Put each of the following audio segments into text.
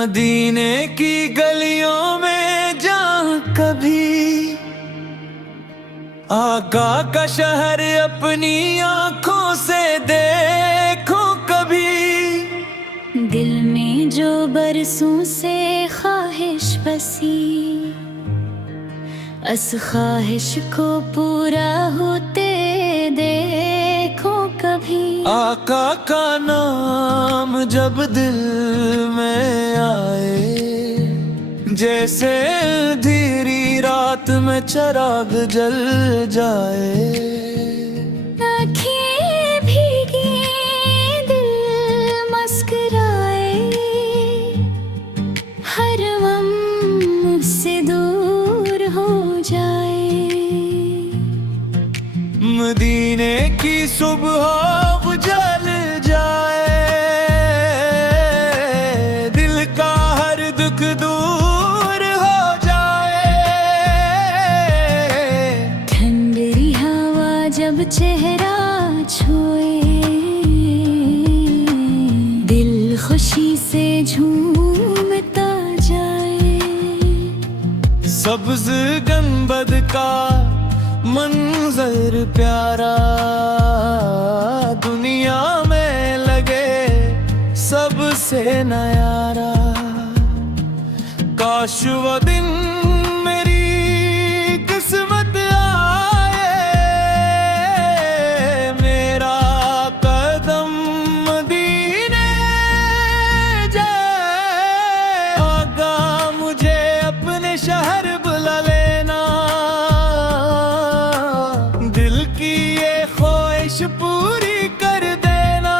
मदीने की गलियों में जहाँ कभी आका का शहर अपनी आंखों से देखो कभी। दिल में जो बरसों से ख्वाहिश बसी, अस ख्वाहिश को पूरा होते देखो कभी। आका का नाम जब दिल में आए, जैसे धीरी रात में चिराग जल जाए। आँखें भीगी दिल मुस्कुराए, हर गम मुझसे दूर हो जाए। मदीने की सुबह उजल जाए, दिल का हर दुख दूर हो जाए। ठंडी हवा जब चेहरा छुए, दिल खुशी से झूमता जाए। सब्ज गंबद का मंजर प्यारा दुनिया में लगे सबसे न्यारा। काश वो दिन मेरी किस्मत आए, मेरा कदम मदीने जाए। आका मुझे अपने शहर बुला लेना, दिल की ये ख्वाहिश पूरी कर देना।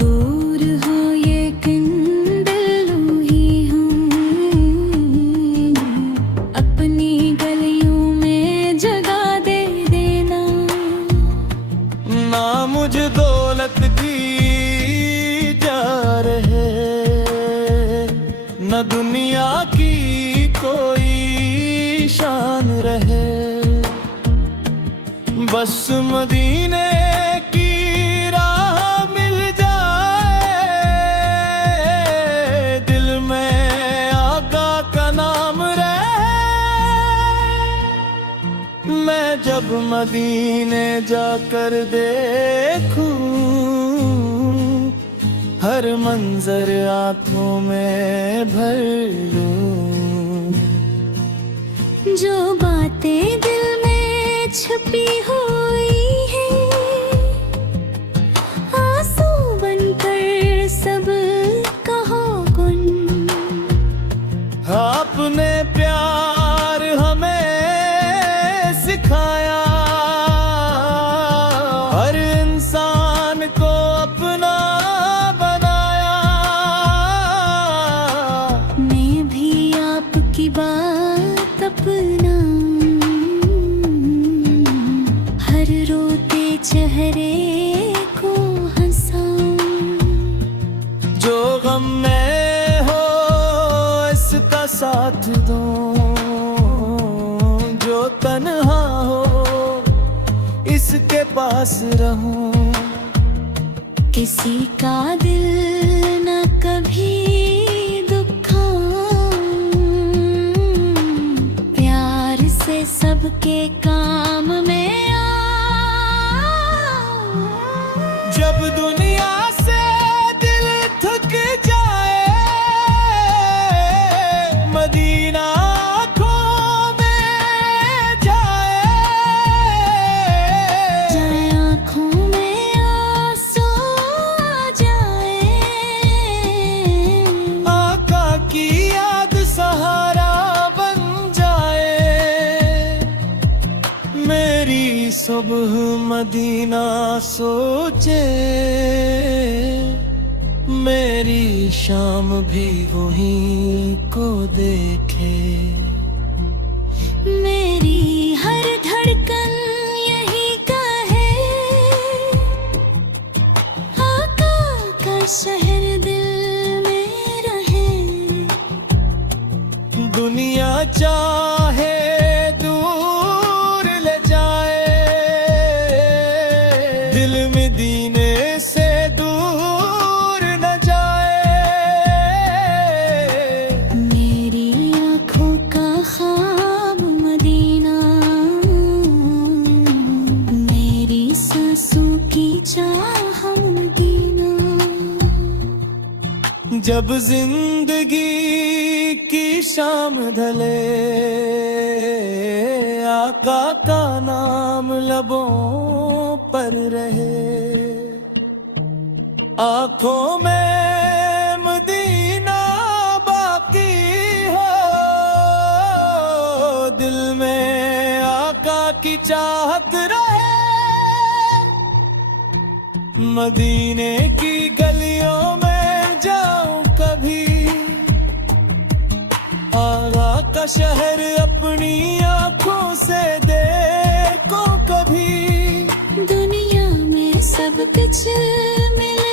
दूर हो ये किंदलू ही हूँ, अपनी गलियों में जगह दे देना। ना मुझे दौलत की जा रहे, न दुनिया की कोई शान रहे। बस मदीने की राह मिल जाए, दिल में आका का नाम रहे। मैं जब मदीने जाकर देखूं, हर मंजर आंखों में भर लूं। जो बातें दिल में छुपी हुई है, आंसू बनकर सब कहो गुन। आपने प्यार हमें सिखाया, हर इंसान को अपना बनाया। मैं भी आपकी बात अपना, हर रोते चेहरे को हंसाऊं। जो गम में हो इसका साथ दो, जो तन्हा हो इसके पास रहूं। किसी का दिल न कभी दुखाऊं, प्यार से सबके काम में आऊं। जब दुनिया से दिल थक जाए, मदीना आँखों में जाए। जाए आँखों में आंसू आ जाए। आका की याद सहारा बन जाए। मेरी सुबह मदीना सोचे, मेरी शाम भी वहीं को देखे। मेरी हर धड़कन यही कहे, आका का शहर दिल में रहे। दुनिया चाहे दूर ले जाए, दिल मदीने से दूर न जाए। जब जिंदगी की शाम ढले, आका का नाम लबों पर रहे। आंखों में मदीना बाकी हो, दिल में आका की चाहत रहे। मदीने की गलियों में जाऊं कभी, आका का शहर अपनी आंखों से देखो कभी। दुनिया में सब कुछ मिल